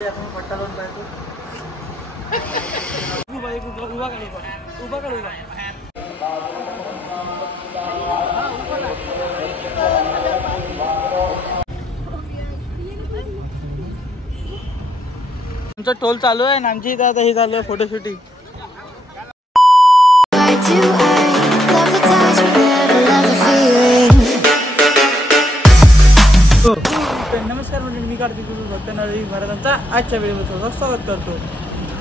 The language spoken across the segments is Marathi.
पट्टा लावून पाहिजे उभा कर आमचा टोल चालू आहे ना, आमची इथं आता हे चालू आहे फोटोशूटिंग. नमस्कार मंडळी, मी कार्तिक भक्तनारी महाराजांचा आजच्या व्हिडिओमध्ये स्वागत करतो.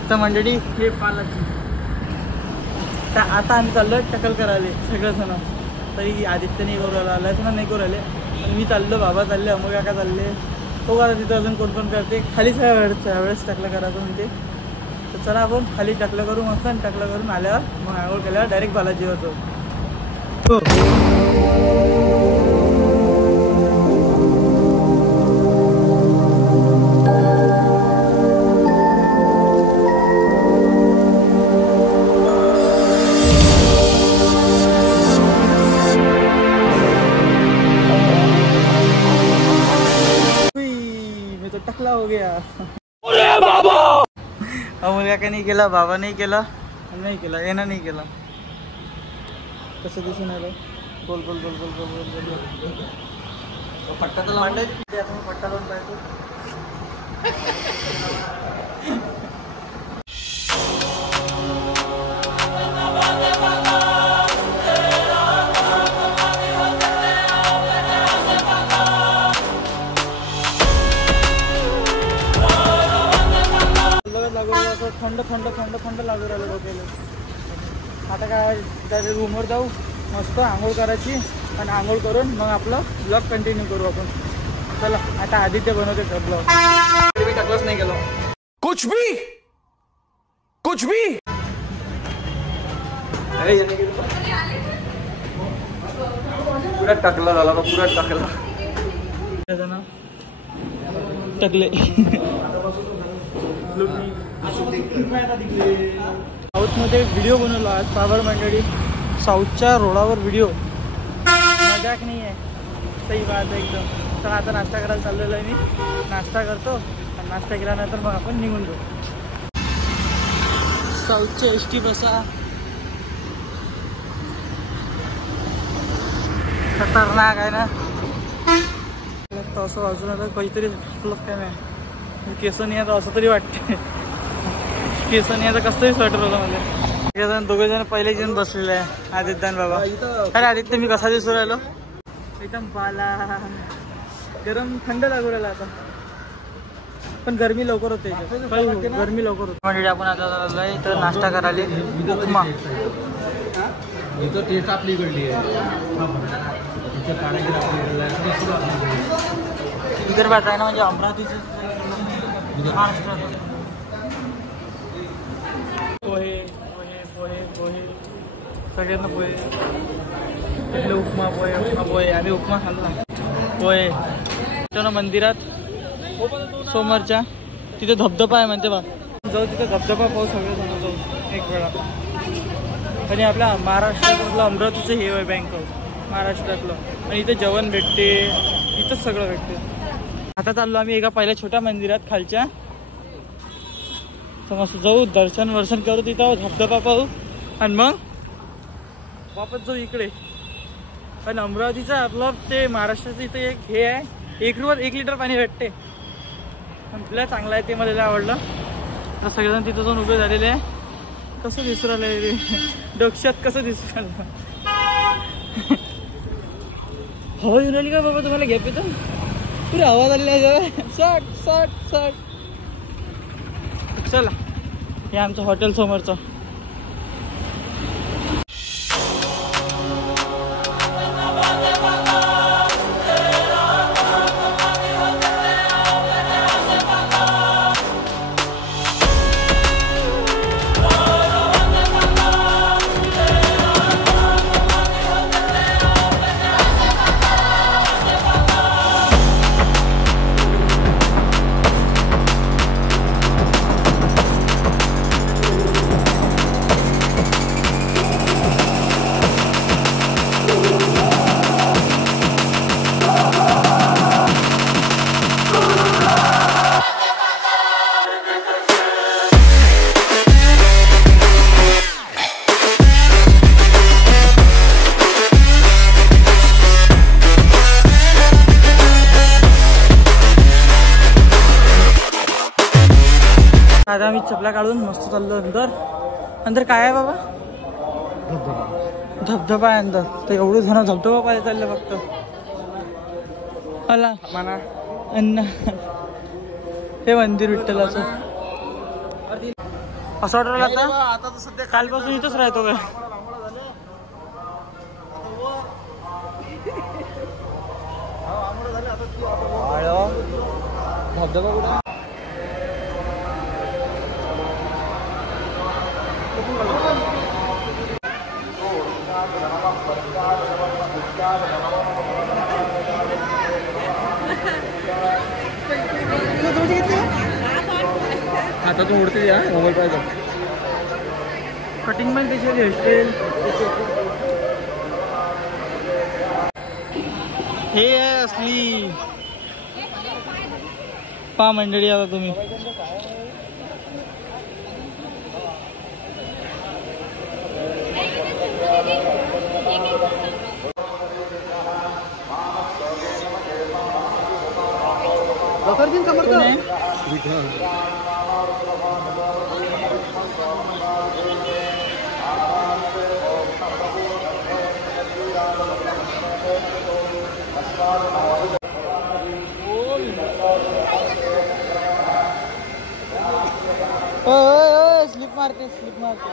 तर मंडळी हे पालाची तर आता आम्ही चाललो टकल करायला सगळेजण. तरी आदित्य नाही करू आला पुन्हा नाही करू आले, पण मी चाललो, बाबा चालले, अमोल काका चालले, तो आता तिथं अजून कोण कोण करते. खालीच वेळेस टाकलं करायचं म्हणते. तर चला आपण खाली टाकलं करू मस्त, आणि टाकलं करून आल्यावर मग आंघोळ केल्यावर डायरेक्ट बालाजीवर जाऊ. टकला हो गया. अरे बाबा, अमोल काका नाही केला, बाबा नाही केला, नाही केला, येणा नाही केला. कसं दिसून आलं? गोल गोल गोल गोल गोल गोल गोल पट्टा तर मांडायचं, आपण पट्टा लावून पाहिजे. थंड थंड थंड थंड लागू राहिलं डोक्याला. आता काय त्या रूमवर जाऊ, मस्त आंघोळ करायची, आणि आंघोळ करून मग आपलं ब्लॉग कंटिन्यू करू आपण. चला आता आदित्य बनवते ब्लॉग. मी टाकलंच नाही गेलो कुछ भी. पुरा टाकला झाला, पुरा टाकला टकले. साऊथमध्ये व्हिडिओ बनवला आज पावर मंडळी. साऊथच्या रोडावर व्हिडिओ, मजाक नाही आहे, सही बात आहे एकदम. तर आता नाश्ता करायला चाललेलो आहे मी. नाश्ता करतो, आणि नाश्ता केल्यानंतर मग आपण निघून जाऊ. साऊथच्या एसटी बसा खतरनाक आहे ना. असं वाजून आता काहीतरी काय नाही, केस नाही आता असं तरी वाटते. केस नाही आता कसं तरी स्वेटर होतं मला. दोघे जण पहिले जण बसलेले आहे, आदित्य बाबा. अरे आदित्य, मी कसा दिसू राहिलो? एकदम पाला गरम थंड लागू राहिला आता, पण गरमी लवकर होते. गरमी लवकर होते. म्हणजे आपण आता चाललो आहे तर नाश्ता करायला उपमा. टेस्ट आपली इकडली आहे, विदर्भात आहे ना, म्हणजे अमरावतीचं महाराष्ट्रात. पोहे पोहे पोहे पोहे सगळ्यांना पोहे. तिथले उपमा पोहे, उपमा पोहे. आम्ही उपमा खाल्ला, पोहे. ना मंदिरात समोरच्या तिथे धबधबा आहे म्हणते बा, जाऊ तिथे धबधबा पाहू. सगळेजण जाऊ एक वेळा. आणि आपल्या महाराष्ट्रातलं अमरावतीचं हे आहे बँक महाराष्ट्रातलं, आणि इथे जेवण भेटते, इथंच सगळं भेटते. आता चाललो आम्ही एका पहिल्या छोट्या मंदिरात खालच्या. मस्त जाऊ, दर्शन वर्शन करू, तिथं धबधबा पाहू, आणि मग वापस जाऊ इकडे. पण अमरावतीचं आपलं ते महाराष्ट्राचं इथं एक हे आहे, 1 रुपयात 1 लिटर पाणी भेटते. आपल्याला चांगलं आहे ते, मला लय आवडलं. तर सगळेजण तिथं जाऊन उभे झालेले आहे. कसं दिसू राहिलं रे डोक्यात, कसं दिसू राहिलं. हवा येऊन राहिली का बाबा तुम्हाला? गॅप येतो पुरे आवाज आलेला आहे. सट सट सट. चला, हे आमचं हॉटेल समोरचं. आता आम्ही चपला काढून मस्त चाललो अंदर. अंदर काय आहे बाबा? धबधबा आहे अंदर. तर एवढं जण धबधबा पाहिजे चाललं फक्त. आला म्हणा अन्न हे मंदिर विठ्ठलाचं. असं वाटलं आता सध्या कालपासून इथंच राहतो काय. धबधबा कुठं? आता तू उडते या मोबाईल पाहिजे. कटिंग पण त्याची हेअरस्टाईल हे आहे असली. पहा मंडळी आता तुम्ही स्लिप मारते स्लिप मारते.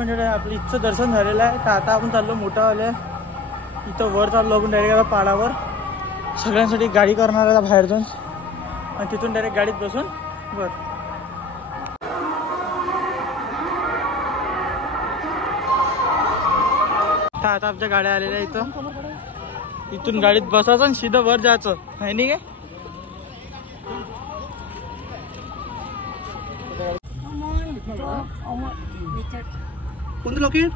म्हणजे आपलं इथचं दर्शन झालेलं आहे. तर आता आपण चाललो मोठावाल्या इथं वर चाललो आपण डायरेक्ट आता पाडावर. सगळ्यांसाठी गाडी करणार आहे बाहेर जाऊन आणि तिथून डायरेक्ट गाडीत बसून वर. तर आता आमच्या गाड्या आलेल्या इथं. इथून गाडीत बसायचं आणि सीधं वर जायचं आहे नाही काय. कोणतं लोकेट?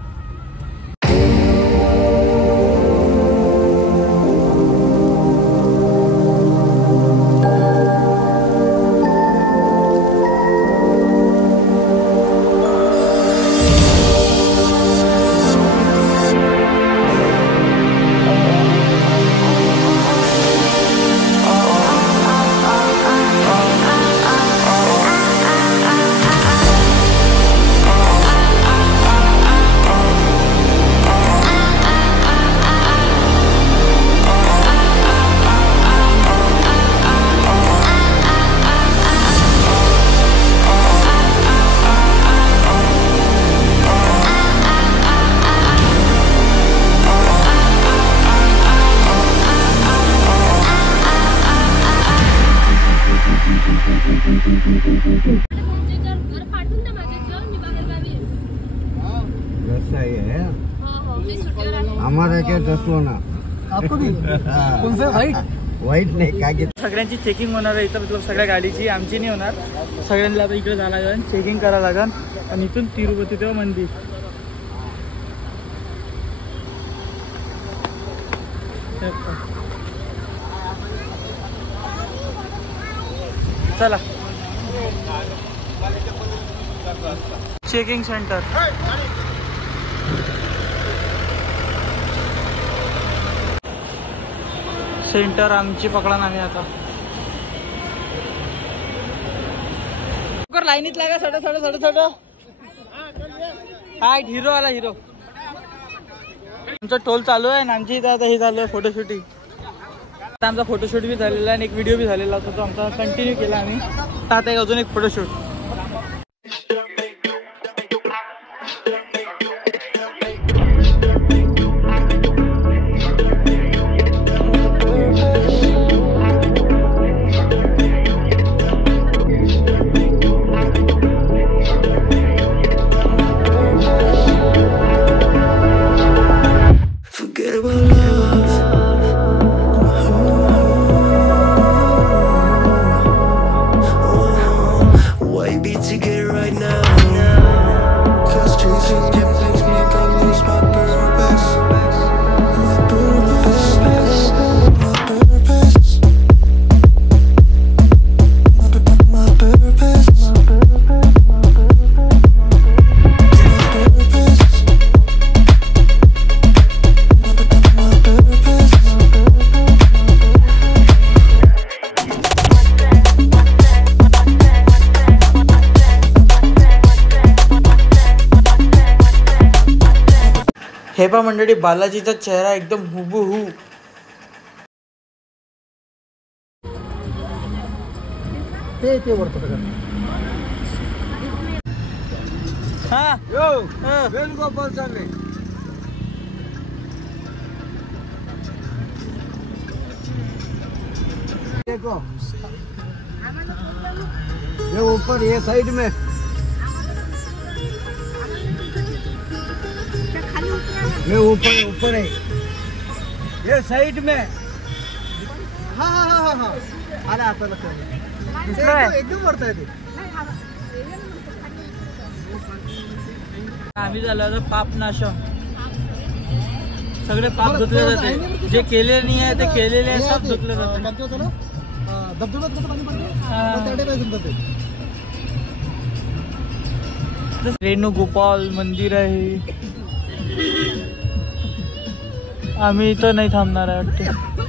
हमारा क्या 10 लोना आपको भी कौन सा व्हाइट वाईट नाही काय. सगळ्यांची चेकिंग होणार आहे इथं. मतलब सगळ्या गाडीची, आमची नाही होणार. सगळ्यांना आता इकडे जायला लागेल, चेकिंग करावं लागेल आणि इथून तिरुपती तेव्हा मंदिर. चला चेकिंग सेंटर. सेंटर आमची पकडा आम्ही आता. लाईनीत लागा. सड सड सड सड. हा हिरो आला हिरो. आमचा टोल चालू आहे आणि आमची इथं आता हे चालू आहे फोटोशूटिंग. आता आमचा फोटोशूट बी झालेला आहे आणि एक व्हिडिओ बी झालेला होता. तो आमचा कंटिन्यू केला आम्ही. आता एक अजून एक फोटोशूट. हे पहा मंडळी, बालाजीचा चेहरा एकदम हुबहू. ते वरतं हा वेणुगोपाल चालले. देखो ये ऊपर, ये साइड में. ये ऊपर है, ये साइड में. हाँ हाँ हाँ हाँ हाँ. अरे आता लक्षात एकदम वरतं आहे ते. आम्ही झालो आता पाप नाशम. सगळे पाप धुतले जाते, जे केले नाही आहे ते केलेले आहे सब धुतले जाते. वेणुगोपाल मंदिर आहे. आम्ही इथं नाही थांबणार आहे वाटतं.